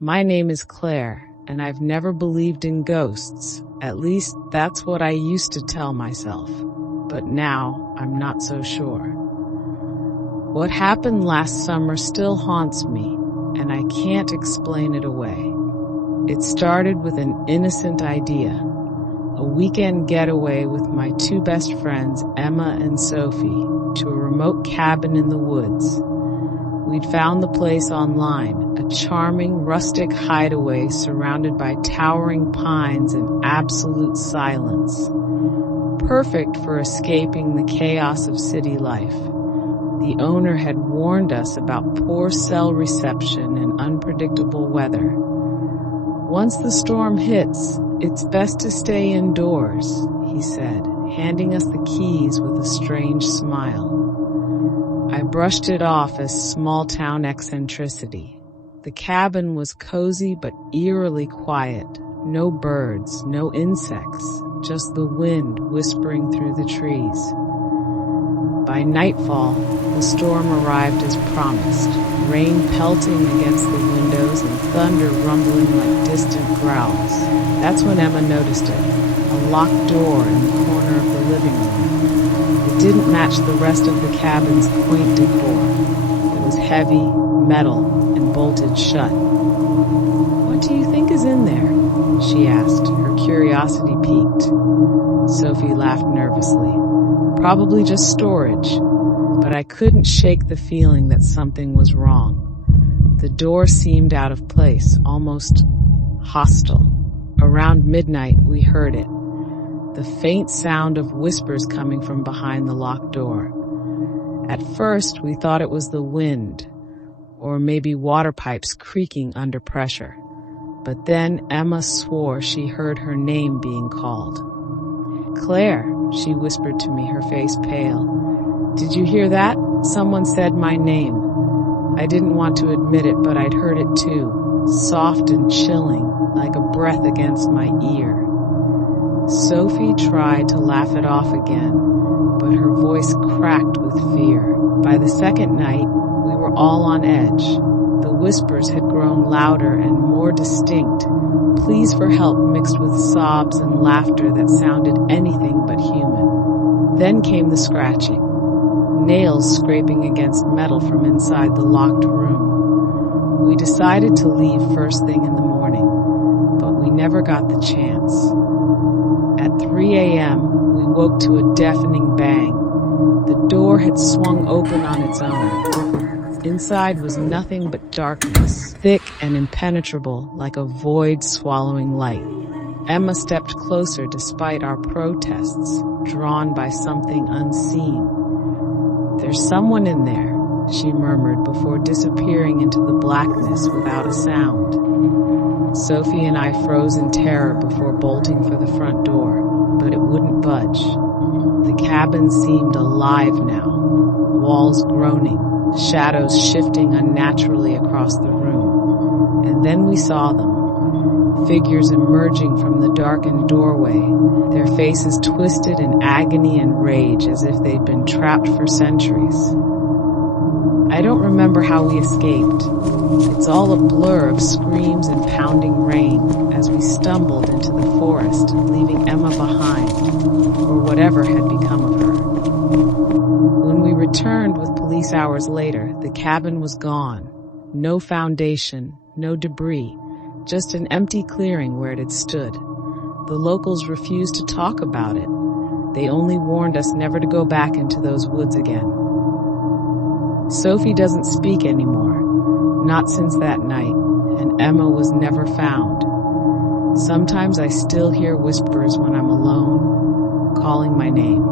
My name is Claire, and I've never believed in ghosts. At least, that's what I used to tell myself. But now, I'm not so sure. What happened last summer still haunts me, and I can't explain it away. It started with an innocent idea. A weekend getaway with my two best friends, Emma and Sophie, to a remote cabin in the woods. We'd found the place online, a charming rustic hideaway surrounded by towering pines and absolute silence. Perfect for escaping the chaos of city life. The owner had warned us about poor cell reception and unpredictable weather. Once the storm hits, it's best to stay indoors, he said, handing us the keys with a strange smile. I brushed it off as small-town eccentricity. The cabin was cozy but eerily quiet. No birds, no insects, just the wind whispering through the trees. By nightfall, the storm arrived as promised, rain pelting against the windows and thunder rumbling like distant growls. That's when Emma noticed it, a locked door in the corner of the living room. It didn't match the rest of the cabin's quaint decor. It was heavy, metal, and bolted shut. "What do you think is in there?" she asked, her curiosity piqued. Sophie laughed nervously. "Probably just storage." But I couldn't shake the feeling that something was wrong. The door seemed out of place, almost hostile. Around midnight, we heard it. The faint sound of whispers coming from behind the locked door. At first, we thought it was the wind, or maybe water pipes creaking under pressure. But then Emma swore she heard her name being called. "Claire," she whispered to me, her face pale. "Did you hear that? Someone said my name." I didn't want to admit it, but I'd heard it too, soft and chilling, like a breath against my ear. Sophie tried to laugh it off again, but her voice cracked with fear. By the second night, we were all on edge. The whispers had grown louder and more distinct, pleas for help mixed with sobs and laughter that sounded anything but human. Then came the scratching, nails scraping against metal from inside the locked room. We decided to leave first thing in the morning, but we never got the chance. At 3 a.m., we woke to a deafening bang. The door had swung open on its own. Inside was nothing but darkness, thick and impenetrable like a void swallowing light. Emma stepped closer despite our protests, drawn by something unseen. "There's someone in there," she murmured before disappearing into the blackness without a sound. Sophie and I froze in terror before bolting for the front door, but it wouldn't budge. The cabin seemed alive now, walls groaning, shadows shifting unnaturally across the room. And then we saw them, figures emerging from the darkened doorway, their faces twisted in agony and rage as if they'd been trapped for centuries. I don't remember how we escaped. It's all a blur of screams and pounding rain as we stumbled into the forest, leaving Emma behind, or whatever had become of her. When we returned with police hours later, the cabin was gone. No foundation, no debris, just an empty clearing where it had stood. The locals refused to talk about it. They only warned us never to go back into those woods again. Sophie doesn't speak anymore, not since that night, and Emma was never found. Sometimes I still hear whispers when I'm alone, calling my name.